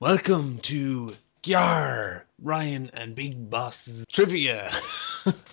Welcome to Cigar, Ryan and Big Boss's trivia.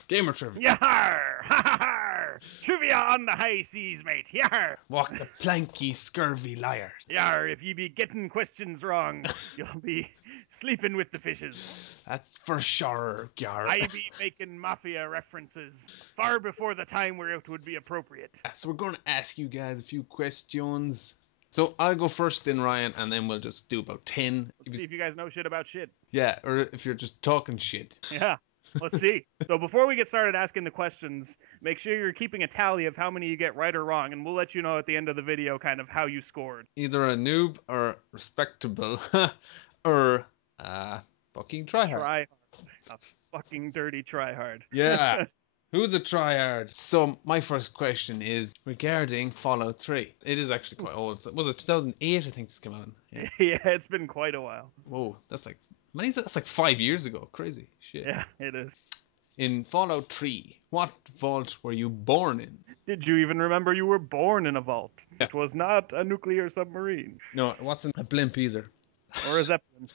Gamer trivia. Yar! Ha ha ha! Trivia on the high seas, mate. Yar! Walk the plank, ye scurvy liars. Yar, if ye be getting questions wrong, you'll be sleeping with the fishes. That's for sure, Cigar. I be making mafia references far before the time where it would be appropriate. So we're going to ask you guys a few questions. So I'll go first, then Ryan, and then we'll just do about 10. Let's see if you guys know shit about shit. Yeah, or if you're just talking shit. Yeah. Let's see. So before we get started asking the questions, make sure you're keeping a tally of how many you get right or wrong, and we'll let you know at the end of the video kind of how you scored. Either a noob or respectable or fucking tryhard. Try hard. A fucking dirty tryhard. Yeah. Who's a tryhard? So my first question is regarding Fallout 3. It is actually quite old. Was it 2008? I think this came out. Yeah. Yeah, it's been quite a while. Whoa, that's like that's like 5 years ago. Crazy shit. Yeah, it is. In Fallout 3, what vault were you born in? Did you even remember you were born in a vault? Yeah. It was not a nuclear submarine. No, it wasn't a blimp either. Or a zeppelin.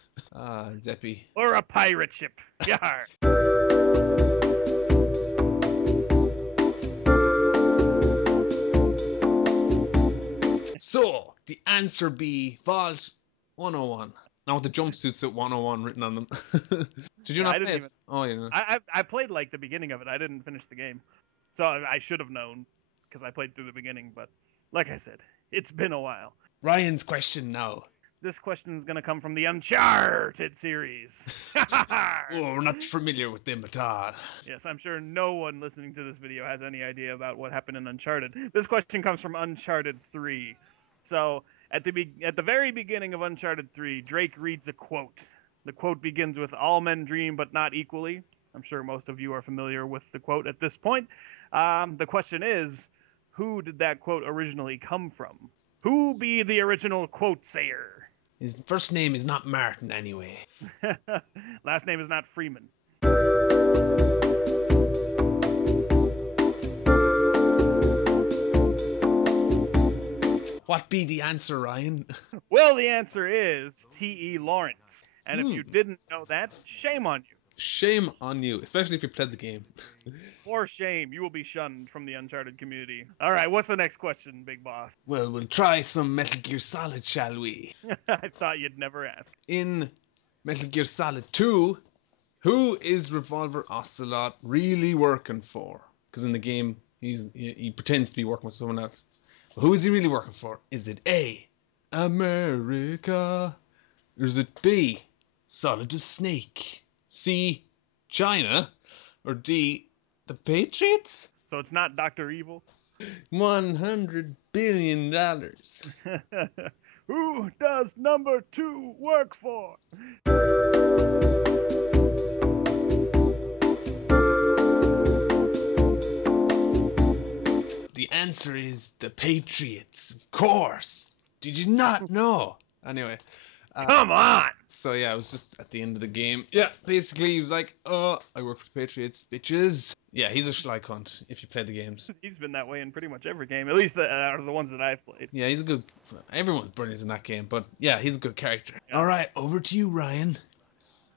Zeppy. Or a pirate ship. Yar! So the answer be Vault 101. Now with the jumpsuits at 101 written on them. Did you Yeah, not I play didn't it? even- Oh, yeah. I played like the beginning of it. I didn't finish the game. So I should have known because I played through the beginning. But like I said, it's been a while. Ryan's question now. This question is going to come from the Uncharted series. Oh, we're not familiar with them at all. Yes, I'm sure no one listening to this video has any idea about what happened in Uncharted. This question comes from Uncharted 3. So, at the very beginning of Uncharted 3, Drake reads a quote. The quote begins with, "All men dream, but not equally." I'm sure most of you are familiar with the quote at this point. The question is, who did that quote originally come from? Who be the original quote sayer? His first name is not Martin anyway. Last name is not Freeman. What be the answer, Ryan? Well, the answer is T.E. Lawrence. And if you didn't know that, shame on you. Shame on you, especially if you played the game. For shame, you will be shunned from the Uncharted community. All right, what's the next question, Big Boss? Well, we'll try some Metal Gear Solid, shall we? I thought you'd never ask. In Metal Gear Solid 2, who is Revolver Ocelot really working for? Because in the game, he pretends to be working with someone else. But who is he really working for? Is it A, America? Or is it B, Solid Snake? C, China? Or D, the Patriots? So it's not Dr. Evil? $100 billion. Who does number 2 work for? The answer is the Patriots, of course. Did you not know? Anyway. Come on! So yeah, it was just at the end of the game. Yeah, basically he was like, "Oh, I work for the Patriots, bitches." Yeah, he's a schleich hunt if you play the games. He's been that way in pretty much every game, at least out of the ones that I've played. Yeah, he's a good. Everyone's brilliant in that game, but yeah, he's a good character. Yeah. All right, over to you, Ryan.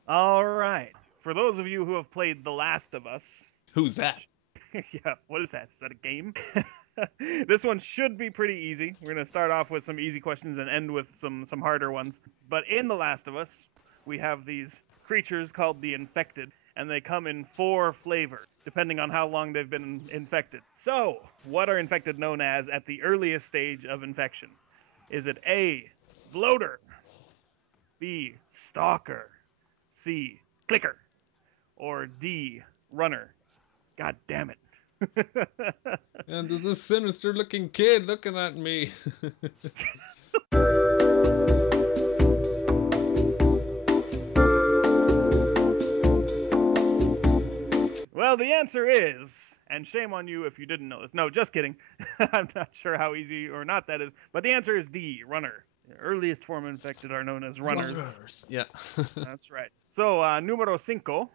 All right. For those of you who have played The Last of Us, Who's that? yeah, what is that? Is that a game? This one should be pretty easy. We're going to start off with some easy questions and end with some harder ones. But in The Last of Us, we have these creatures called the Infected, and they come in 4 flavors, depending on how long they've been infected. So, what are infected known as at the earliest stage of infection? Is it A, bloater, B, stalker, C, clicker, or D, runner? God damn it. And there's a sinister looking kid looking at me. Well, the answer is, and shame on you if you didn't know this. No, just kidding. I'm not sure how easy or not that is. But the answer is D, runner. The earliest form of infected are known as runners. Yeah. That's right. So, numero 5.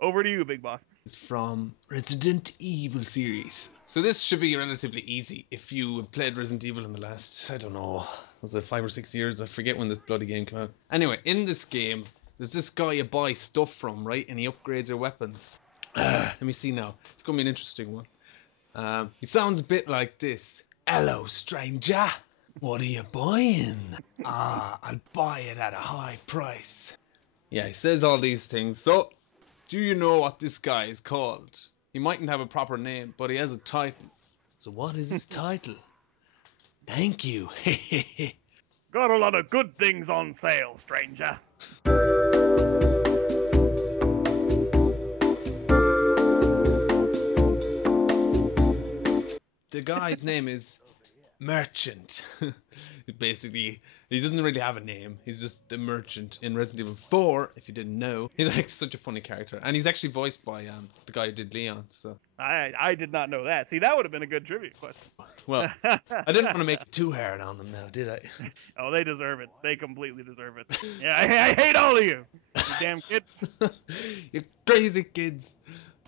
Over to you, Big Boss. It's from Resident Evil series. So this should be relatively easy if you played Resident Evil in the last, I don't know, Was it 5 or 6 years? I forget when this bloody game came out. Anyway, in this game, there's this guy you buy stuff from, right? And he upgrades your weapons. Let me see now. It's gonna be an interesting one. He sounds a bit like this. Hello, stranger. What are you buying? I'll buy it at a high price. Yeah, he says all these things. So, do you know what this guy is called? He mightn't have a proper name, but he has a title. So what is his title? Thank you. Got a lot of good things on sale, stranger. The guy's name is Merchant. Basically, he doesn't really have a name. He's just the merchant in Resident Evil 4, if you didn't know. He's like such a funny character. And he's actually voiced by the guy who did Leon, so. I did not know that. See, that would have been a good trivia question. Well, I didn't want to make it too hard on them now, did I? Oh, they deserve it. They completely deserve it. Yeah, I hate all of you. You damn kids. You crazy kids.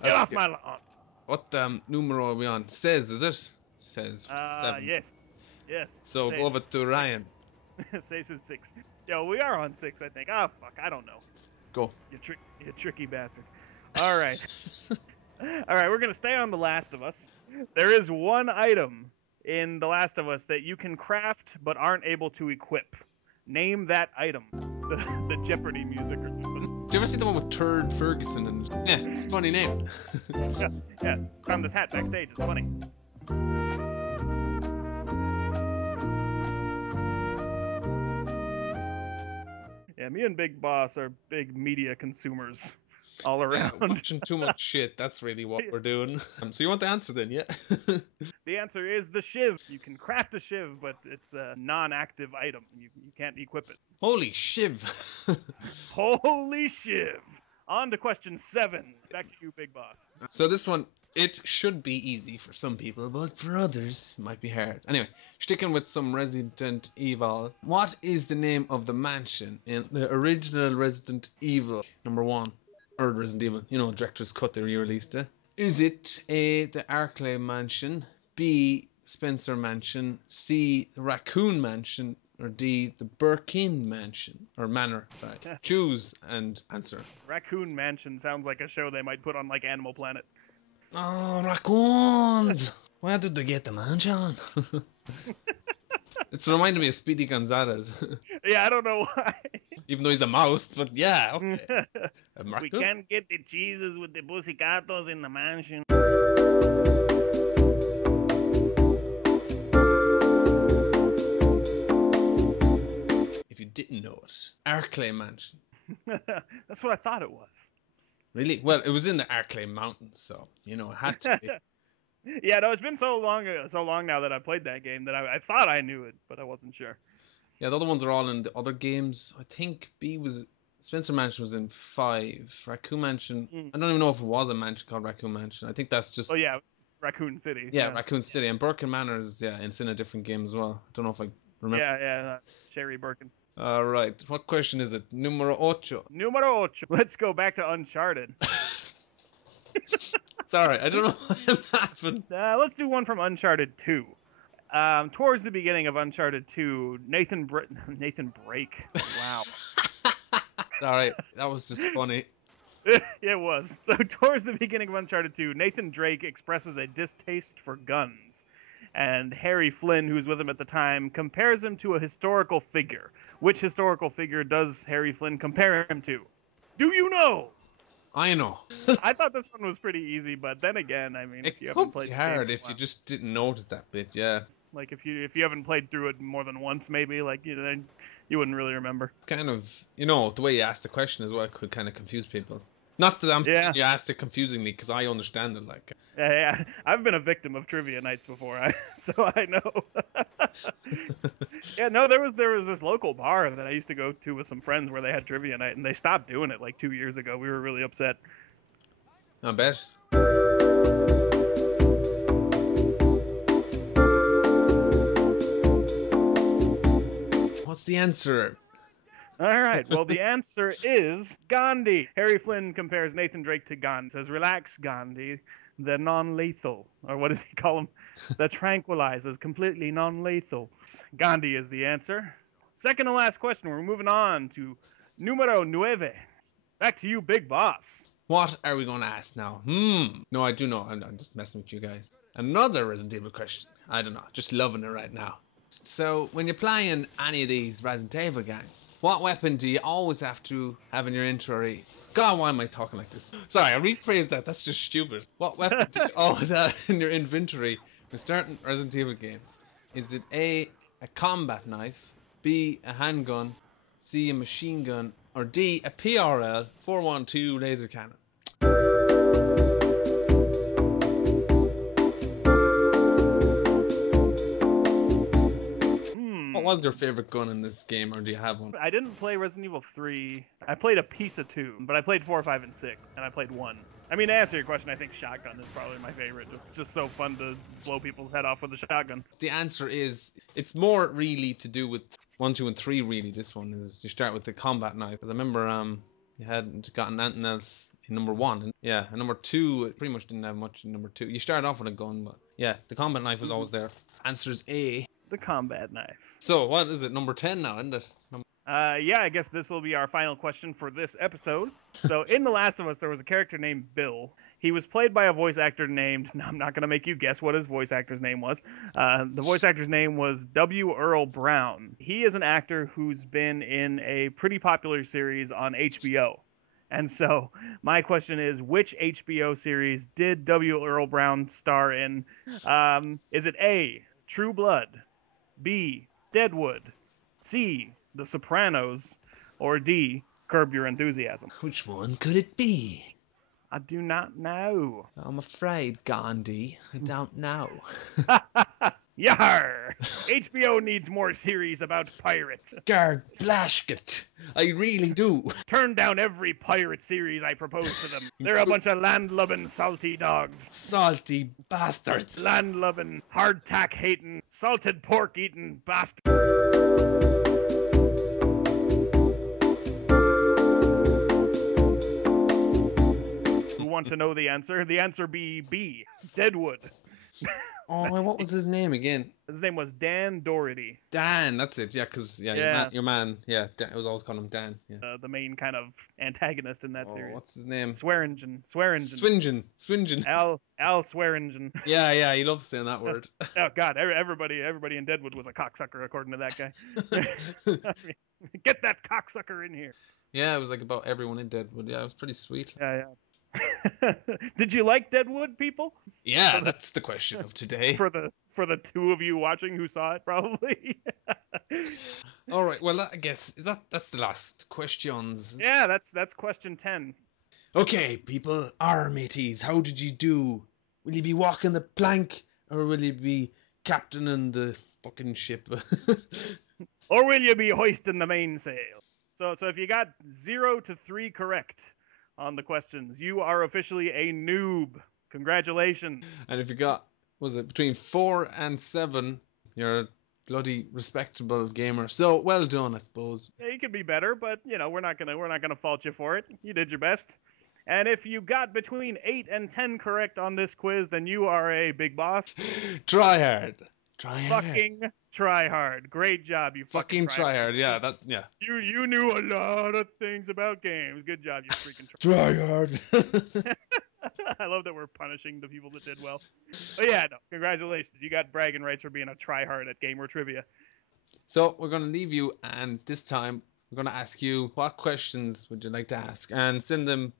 Get off my lawn. What numero are we on? Says, is it? Says 7. Yes. So go over to Ryan. Says is 6. Yo, we are on 6, I think. Oh, fuck, I don't know. Go. You tricky bastard. All right. All right, we're going to stay on The Last of Us. There is one item in The Last of Us that you can craft but aren't able to equip. Name that item. The Jeopardy music or something. Do you ever see the one with Turd Ferguson? And yeah, it's a funny name. yeah. Found this hat backstage. It's funny. Yeah, me and Big Boss are big media consumers all around. Yeah, watching too much shit. That's really what we're doing. So you want the answer then, yeah? The answer is the shiv. You can craft a shiv, but it's a non-active item. You can't equip it. Holy shiv. Holy shiv. On to question 7. Back to you, Big Boss. So this one, it should be easy for some people, but for others, it might be hard. Anyway, sticking with some Resident Evil. What is the name of the mansion in the original Resident Evil #1? Or Resident Evil, you know, director's cut they re-released it. Is it A, the Arklay Mansion, B, Spencer Mansion, C, the Raccoon Mansion, or D, the Birkin Mansion, or Manor, sorry. Choose and answer. Raccoon Mansion sounds like a show they might put on, like, Animal Planet. Oh, raccoons! Where did they get the mansion? It's reminding me of Speedy Gonzalez. Yeah, I don't know why. Even though he's a mouse, but yeah, okay. We can't get the cheeses with the busicatos in the mansion. If you didn't know it, Arklay Mansion. That's what I thought it was. Really? Well, it was in the Arklay Mountains, so, you know, it had to be. Yeah, no, it's been so long now that I played that game that I thought I knew it, but I wasn't sure. Yeah, the other ones are all in the other games. I think Spencer Mansion was in 5. Raccoon Mansion, I don't even know if it was a mansion called Raccoon Mansion. I think that's just... Oh, yeah, it's Raccoon City. Yeah, Raccoon City. And Birkin Manor is, yeah, it's in a different game as well. I don't know if I remember. Yeah, Sherry Birkin. All right, what question is it? Numero 8. Numero 8. Let's go back to Uncharted. Sorry, I don't know why I'm laughing. Let's do one from Uncharted 2. Towards the beginning of Uncharted 2, Nathan Drake. Wow. Sorry, that was just funny. It was. So towards the beginning of Uncharted 2, Nathan Drake expresses a distaste for guns. And Harry Flynn, who's with him at the time, compares him to a historical figure. Which historical figure does Harry Flynn compare him to? Do you know? I know. I thought this one was pretty easy, but then again, I mean, It if you haven't played could be hard the if game, you just didn't notice that bit, yeah. like if you haven't played through it more than once, maybe, like, you know, then you wouldn't really remember. It's kind of, you know, the way you asked the question as well could kind of confuse people. Not that I'm saying you asked it confusingly, because I understand it, like. Yeah, I've been a victim of trivia nights before, so I know. Yeah, no, there was this local bar that I used to go to with some friends where they had trivia night, and they stopped doing it like 2 years ago. We were really upset. I bet. What's the answer? All right, well, the answer is Gandhi. Harry Flynn compares Nathan Drake to Gandhi. Says, relax, Gandhi. the non-lethal, or what does he call them? The tranquilizers, completely non-lethal. Gandhi is the answer. Second to last question. We're moving on to numero nueve. Back to you, Big Boss. What are we going to ask now? No, I do know. I'm just messing with you guys. Another Resident Evil question. I don't know. Just loving it right now. So, when you're playing any of these Resident Evil games, what weapon do you always have to have in your inventory? God, why am I talking like this? Sorry, I rephrased that. That's just stupid. What weapon do you always have in your inventory when starting a Resident Evil game? Is it A, a combat knife, B, a handgun, C, a machine gun, or D, a PRL 412 laser cannon? What was your favorite gun in this game, or do you have one? I didn't play Resident Evil 3. I played a piece of 2, but I played 4, 5, and 6, and I played 1. I mean, to answer your question, I think shotgun is probably my favorite. Just so fun to blow people's head off with a shotgun. The answer is, it's more really to do with 1, 2, and 3, really. This one is, you start with the combat knife. Because I remember you hadn't gotten anything else in number 1. And, yeah, and number 2, it pretty much didn't have much in number 2. You started off with a gun, but yeah, the combat knife was always there. Answer is A. The combat knife. So, what is it? Number 10 now, isn't it? Yeah, I guess this will be our final question for this episode. So, in The Last of Us, there was a character named Bill. He was played by a voice actor named... No, I'm not going to make you guess what his voice actor's name was. The voice actor's name was W. Earl Brown. He is an actor who's been in a pretty popular series on HBO. And so, my question is, which HBO series did W. Earl Brown star in? Is it A, True Blood, B, Deadwood, C, The Sopranos, or D, Curb Your Enthusiasm? Which one could it be? I do not know. I'm afraid, Gandhi. I don't know. Yar! HBO needs more series about pirates. Gard Blashket. I really do. Turn down every pirate series I propose to them. They're a bunch of land-loving, salty dogs. Salty bastards. Land-loving, hardtack-hating, salted pork-eating bastards. Who want to know the answer? The answer be B, Deadwood. Oh, what was his name again? His name was Dan Doherty. Dan, that's it. Yeah, because your man, yeah, Dan, I was always calling him Dan. Yeah. The main kind of antagonist in that series. What's his name? Swearingen. Swingen. Al Swearingen. Yeah, he loves saying that word. Oh God, everybody in Deadwood was a cocksucker according to that guy. I mean, get that cocksucker in here. Yeah, it was like about everyone in Deadwood. Yeah, it was pretty sweet. Yeah. Did you like Deadwood, people? Yeah, that's the question of today. For the two of you watching who saw it, probably. All right. Well, I guess that's the last questions. Yeah, that's question 10. Okay, people, our mateys, how did you do? Will you be walking the plank, or will you be captaining the fucking ship? Or will you be hoisting the mainsail? So if you got 0 to 3 correct on the questions, you are officially a noob. Congratulations. And if you got, was it between 4 and 7, you're a bloody respectable gamer. So well done, I suppose. Yeah, you could be better, but we're not gonna fault you for it. You did your best. And if you got between 8 and 10 correct on this quiz, then you are a big boss. Try hard. Fucking try hard. Great job, you fucking try hard. Yeah, You knew a lot of things about games. Good job, you freaking try hard. I love that we're punishing the people that did well. But yeah, no, congratulations. You got bragging rights for being a tryhard at Gamer Trivia. So we're going to leave you, and this time we're going to ask you, what questions would you like to ask? And send them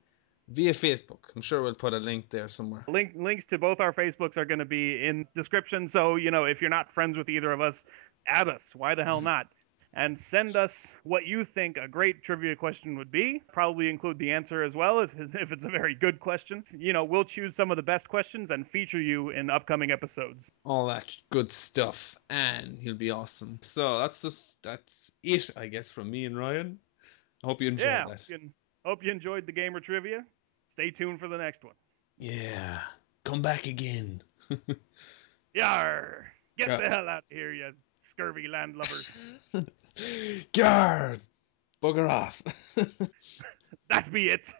via Facebook. I'm sure we'll put a link there somewhere. Links to both our Facebooks are going to be in description. So, if you're not friends with either of us, add us. Why the hell not? And send us what you think a great trivia question would be. Probably include the answer as well, if it's a very good question. We'll choose some of the best questions and feature you in upcoming episodes. All that good stuff, and you'll be awesome. So that's it, I guess, from me and Ryan. I hope you enjoyed that. Hope you enjoyed the Gamer Trivia. Stay tuned for the next one. Yeah. Come back again. Yar! Get the hell out of here, you scurvy landlubbers. Guard! Bugger off. That be it.